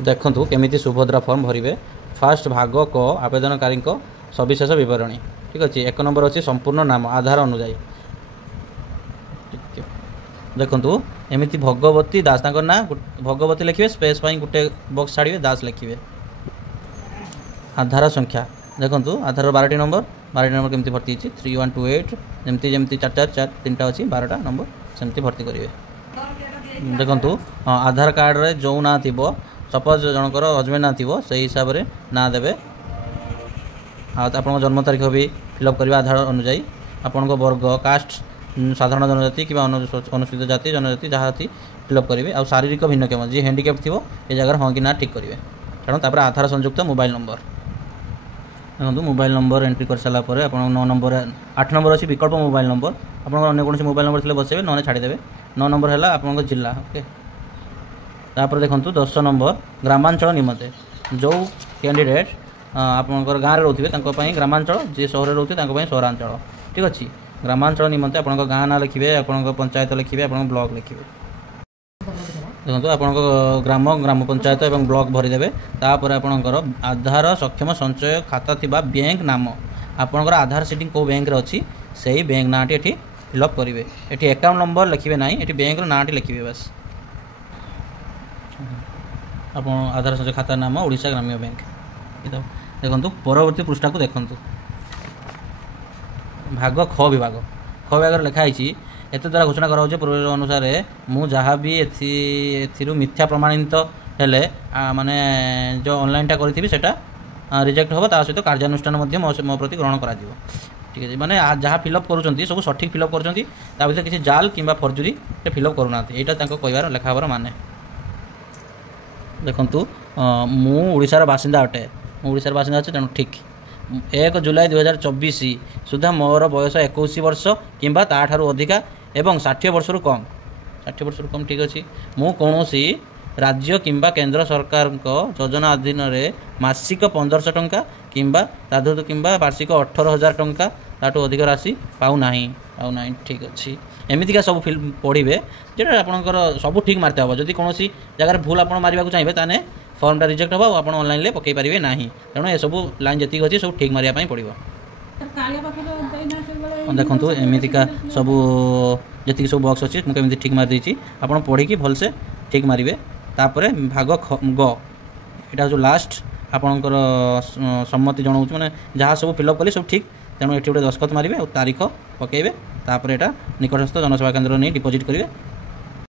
देखु केमी Subhadra form भरवे। Fast भाग क आवेदनकारी सविशेष बरणी। ठीक अच्छे। 1 नंबर अच्छी संपूर्ण नाम आधार अनुजाई। देखु एमती भगवती दास ना भगवती लिखे स्पेस गोटे बॉक्स छाड़िए दास लिखे। आधार संख्या देखु आधार 12टी नंबर 12टी नंबर केमती भर्ती 3128 जमती जमती 444 3टा अच्छी 12टा नंबर सेमती भर्ती करेंगे। देखु आधार कार्ड रे जो ना थी सपोज जनकर हजबैंड ना थी से हिसाब से ना देवे। आप जन्म तारीख भी फिलअप करवा आधार अनुजाई। आपण वर्ग कास्ट साधारण जनजाति कि अनुसूचित जाति जनजाति जहाँ थी फिलअप करेंगे। आ शारीरिक भिन्नक्षम जी हैंडिकैप थी ये जगह हाँ कि ना ठीक करेंगे। कारण तापर आधार संयुक्त मोबाइल नंबर देखो मोबाइल नंबर एंट्री कर सारापर आप 9 नंबर 8 नंबर अच्छी विकल्प मोबाइल नंबर आप अन्य कौन मोबाइल नंबर थे बसैबे ना छाड़देवे। 9 नंबर है आप जिला। ओके तापर देखो 10 नंबर ग्रामांचल निमंते जो कैंडिडेट आपंकर गाँव में रोथे ग्रामांचल जी सहर रोथे सहरांचल। ठीक अच्छे। ग्रामांचल निमंते आप गाँ ना लिखे आप पंचायत लिखे आप ब्लॉक लिखे। देखो आप ग्राम ग्राम पंचायत और ब्लॉक भरीदे। तापर आपणकर आधार सक्षम संचय खाता थिबा बैंक नाम आपणकर आधार सीटिंग को बैंक रे अच्छी से ही बैंक नाटी एठी फिलअप करेंगे। एठी अकाउंट नंबर लिखे ना एठी बैंक नाटी लिखे बस। आप आधार संचय खाता नाम ओडिशा ग्राम्य बैंक। देखो परवर्ती पृष्ठा को देखु भाग ख विभाग लिखाई एत द्वारा घोषणा कराऊे पूर्व अनुसार मु जहाँ भी मिथ्या प्रमाणित हेले माने जो ऑनलाइन टा करी सेटा रिजेक्ट होगा ता सहित कार्यानुष्ठान मो प्रति ग्रहण करा। ठीक है माने जहाँ फिलअप करूँ सब सठिक फिलअप कर किसी जाल कि फर्जुरी फिलअप करूना यहाँ कहबार लेखाबार माने। देखु मु ओडिशार बासिंदा अटे ओडिशार बासिंदा अच्छे तेणु ठीक 1 जुलाई 2024 सुधा मोर बयस 21 वर्ष किंबा ताठारू अधिका एवं 60 वर्ष कम। ठीक अच्छे। मु कौनसी राज्य किंबा केंद्र सरकार योजना अधीन रे मासिक 1500 टंका किंबा तादू किंबा वार्षिक 18,000 टंका ताठू अधिक राशि पाऊना। ठीक अच्छे। एमतीका सब पढ़े जोटा आपंकर सब ठीक मारते हम जदि कौन जगार भूल आप मारे चाहिए ताने फॉर्मटा रिजेक्ट होगा आप ऑनलाइन पकई पारे ना। तेणु ये सब लाइन जी अच्छी सब ठीक मारे पड़ो। देखो एमतीका सब जी सब बॉक्स अच्छी मुझे ठीक मारी देती आप पढ़ी भलसे ठीक मारे। तापर भाग ग यहाँ जो लास्ट आपणकर सम्मति जनाऊँ मैंने जहाँ सब फिलअप कले सब ठीक। तेणु ये गोटे दस्खत मारे और तारीख पकड़े। तापर यहाँ निकटस्थ जनसेवा केंद्र नहीं डिपोजिट करेंगे।